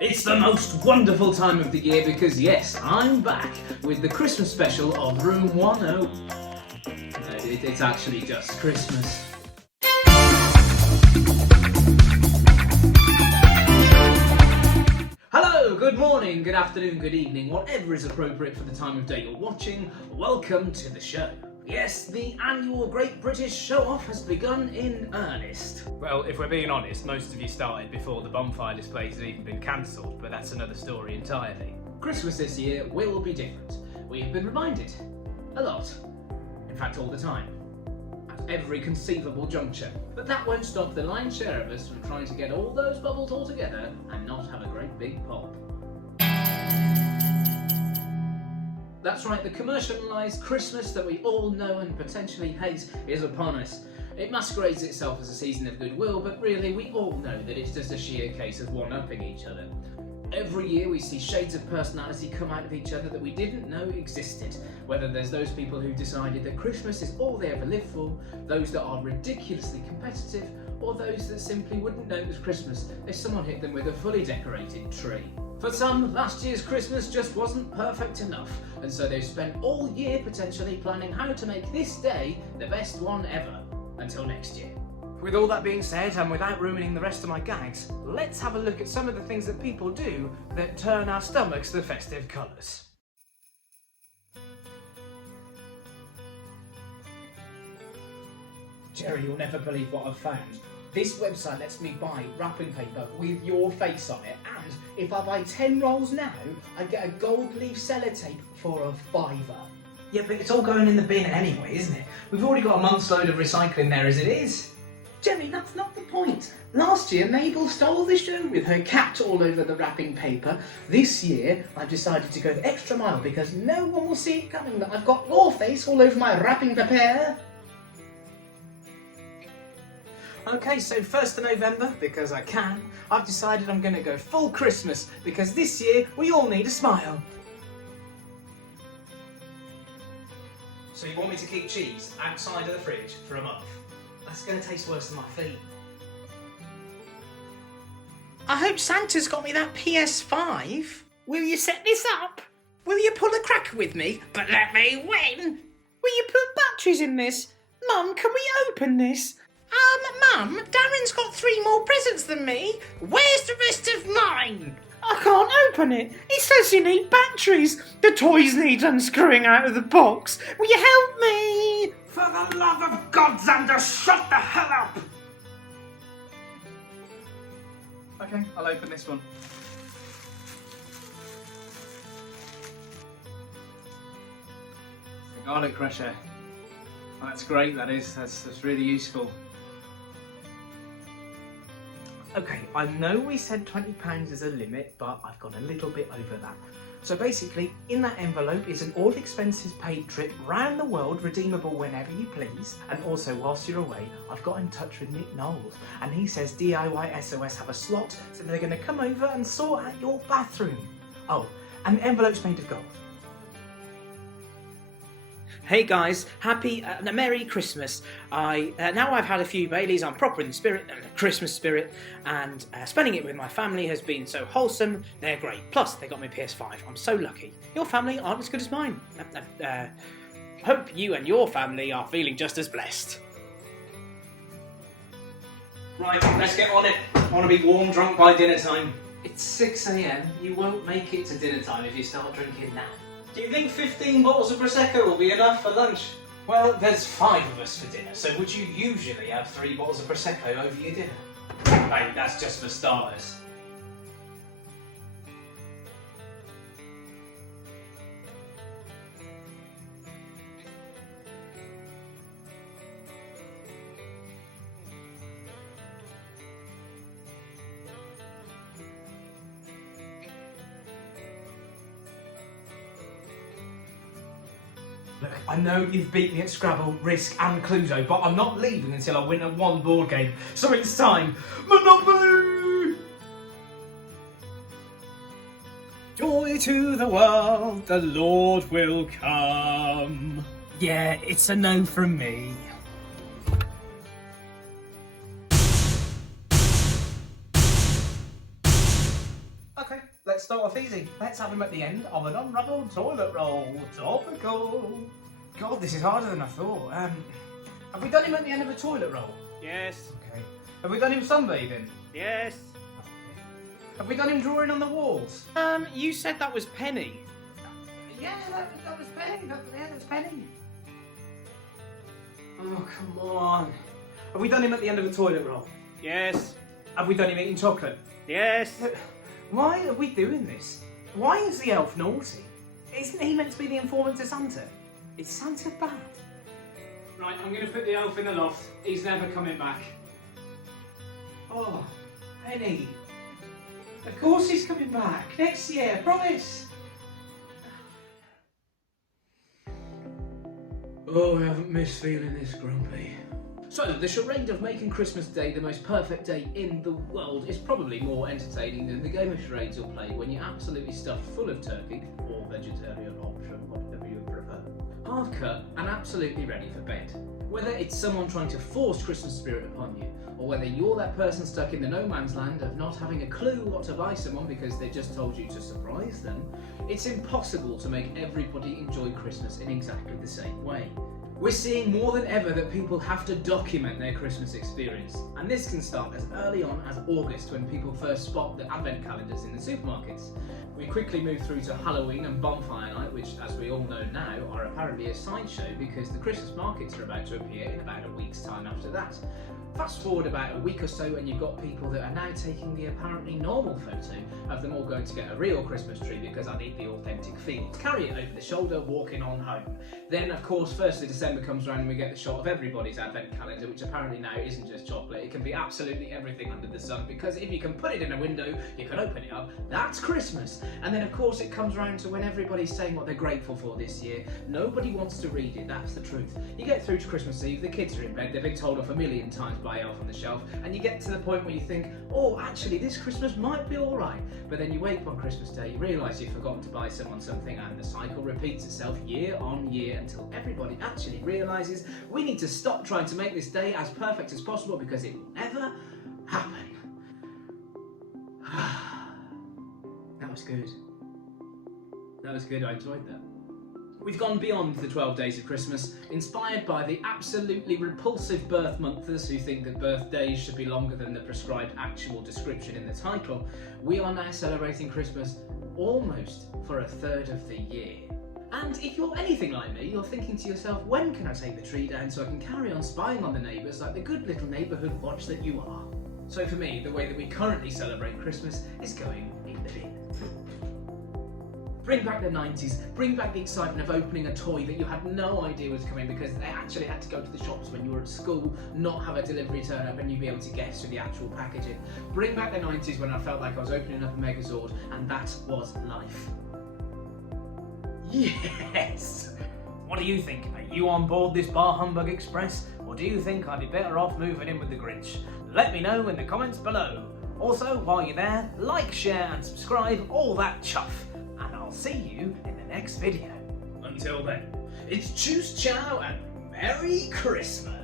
It's the most wonderful time of the year because, yes, I'm back with the Christmas special of Room 10. No, it's actually just Christmas. Hello, good morning, good afternoon, good evening, whatever is appropriate for the time of day you're watching. Welcome to the show. Yes, the annual Great British Show-Off has begun in earnest. Well, if we're being honest, most of you started before the bonfire displays had even been cancelled, but that's another story entirely. Christmas this year will be different. We have been reminded. A lot. In fact, all the time. At every conceivable juncture. But that won't stop the lion's share of us from trying to get all those bubbles all together and not have a great big pop. That's right, the commercialised Christmas that we all know and potentially hate is upon us. It masquerades itself as a season of goodwill, but really we all know that it's just a sheer case of one-upping each other. Every year we see shades of personality come out of each other that we didn't know existed. Whether there's those people who decided that Christmas is all they ever live for, those that are ridiculously competitive, or those that simply wouldn't know it was Christmas if someone hit them with a fully decorated tree. For some, last year's Christmas just wasn't perfect enough, and so they've spent all year potentially planning how to make this day the best one ever, until next year. With all that being said, and without ruining the rest of my gags, let's have a look at some of the things that people do that turn our stomachs the festive colours. Jerry, you'll never believe what I've found. This website lets me buy wrapping paper with your face on it, and if I buy 10 rolls now, I get a gold leaf sellotape for a £5. Yeah, but it's all going in the bin anyway, isn't it? We've already got a month's load of recycling there as it is. Jerry, that's not the point. Last year, Mabel stole the show with her cat all over the wrapping paper. This year, I've decided to go the extra mile because no one will see it coming that I've got your face all over my wrapping paper. Okay, so 1st of November, because I can, I've decided I'm going to go full Christmas, because this year we all need a smile. So you want me to keep cheese outside of the fridge for a month? That's going to taste worse than my feet. I hope Santa's got me that PS5. Will you set this up? Will you pull a cracker with me? But let me win! Will you put batteries in this? Mum, can we open this? Mum, Darren's got 3 more presents than me. Where's the rest of mine? I can't open it. It says you need batteries. The toys need unscrewing out of the box. Will you help me? For the love of God, Xander, shut the hell up! Okay, I'll open this one. The garlic crusher. Oh, that's great, that is. That's really useful. Okay, I know we said £20 is a limit, but I've gone a little bit over that. So basically, in that envelope is an all-expenses paid trip round the world, redeemable whenever you please. And also, whilst you're away, I've got in touch with Nick Knowles, and he says DIY SOS have a slot, so they're going to come over and sort out your bathroom. Oh, and the envelope's made of gold. Hey guys, Merry Christmas. Now I've had a few Baileys, I'm proper in the spirit, Christmas spirit, and spending it with my family has been so wholesome. They're great. Plus, they got me PS5. I'm so lucky. Your family aren't as good as mine. Hope you and your family are feeling just as blessed. Right, let's get on it. I want to be warm drunk by dinner time. It's 6 AM. You won't make it to dinner time if you start drinking now. Do you think 15 bottles of Prosecco will be enough for lunch? Well, there's 5 of us for dinner, so would you usually have 3 bottles of Prosecco over your dinner? Mate, that's just for starters. Look, I know you've beat me at Scrabble, Risk and Cluedo, but I'm not leaving until I win at one board game. So it's time. Monopoly! Joy to the world, the Lord will come. Yeah, it's a no from me. Okay, let's start off easy. Let's have him at the end of an unravelled toilet roll. Topical. God, this is harder than I thought. Have we done him at the end of a toilet roll? Yes. Okay. Have we done him sunbathing? Yes. Have we done him drawing on the walls? You said that was Penny. Yeah, that was Penny. That was Penny. Oh, come on. Have we done him at the end of a toilet roll? Yes. Have we done him eating chocolate? Yes. Why are we doing this? Why is the elf naughty? Isn't he meant to be the informant to Santa? Is Santa bad? Right, I'm going to put the elf in the loft. He's never coming back. Oh, Penny. Of course he's coming back. Next year, promise. Oh, I haven't missed feeling this grumpy. So, the charade of making Christmas Day the most perfect day in the world is probably more entertaining than the game of charades you'll play when you're absolutely stuffed full of turkey, or vegetarian option, whatever you prefer, half cut and absolutely ready for bed. Whether it's someone trying to force Christmas spirit upon you, or whether you're that person stuck in the no man's land of not having a clue what to buy someone because they just told you to surprise them, it's impossible to make everybody enjoy Christmas in exactly the same way. We're seeing more than ever that people have to document their Christmas experience, and this can start as early on as August when people first spot the advent calendars in the supermarkets. We quickly move through to Halloween and Bonfire Night, which, as we all know now, are apparently a sideshow because the Christmas markets are about to appear in about a week's time after that. Fast forward about a week or so and you've got people that are now taking the apparently normal photo of them all going to get a real Christmas tree because I need the authentic feel. Carry it over the shoulder, walking on home. Then of course 1st of December comes around and we get the shot of everybody's advent calendar, which apparently now isn't just chocolate, it can be absolutely everything under the sun, because if you can put it in a window, you can open it up, that's Christmas. And then of course it comes around to when everybody's saying what they're grateful for this year. Nobody wants to read it, that's the truth. You get through to Christmas Eve, the kids are in bed, they've been told off a million times by Elf on the Shelf, and you get to the point where you think, oh, actually this Christmas might be alright, but then you wake up on Christmas Day, you realise you've forgotten to buy someone something, and the cycle repeats itself year on year until everybody actually realises we need to stop trying to make this day as perfect as possible because it will never happen. That was good. That was good, I enjoyed that. We've gone beyond the 12 days of Christmas, inspired by the absolutely repulsive birth monthers who think that birthdays should be longer than the prescribed actual description in the title. We are now celebrating Christmas almost for a third of the year. And if you're anything like me, you're thinking to yourself, when can I take the tree down so I can carry on spying on the neighbours like the good little neighbourhood watch that you are? So for me, the way that we currently celebrate Christmas is going in the bin. Bring back the 90s, bring back the excitement of opening a toy that you had no idea was coming because they actually had to go to the shops when you were at school, not have a delivery turn up and you'd be able to guess through the actual packaging. Bring back the 90s when I felt like I was opening up a Megazord and that was life. Yes! What do you think? Are you on board this Bar Humbug Express, or do you think I'd be better off moving in with the Grinch? Let me know in the comments below. Also, while you're there, like, share and subscribe, all that chuff. And I'll see you in the next video. Until then, it's Tschüss, ciao and Merry Christmas!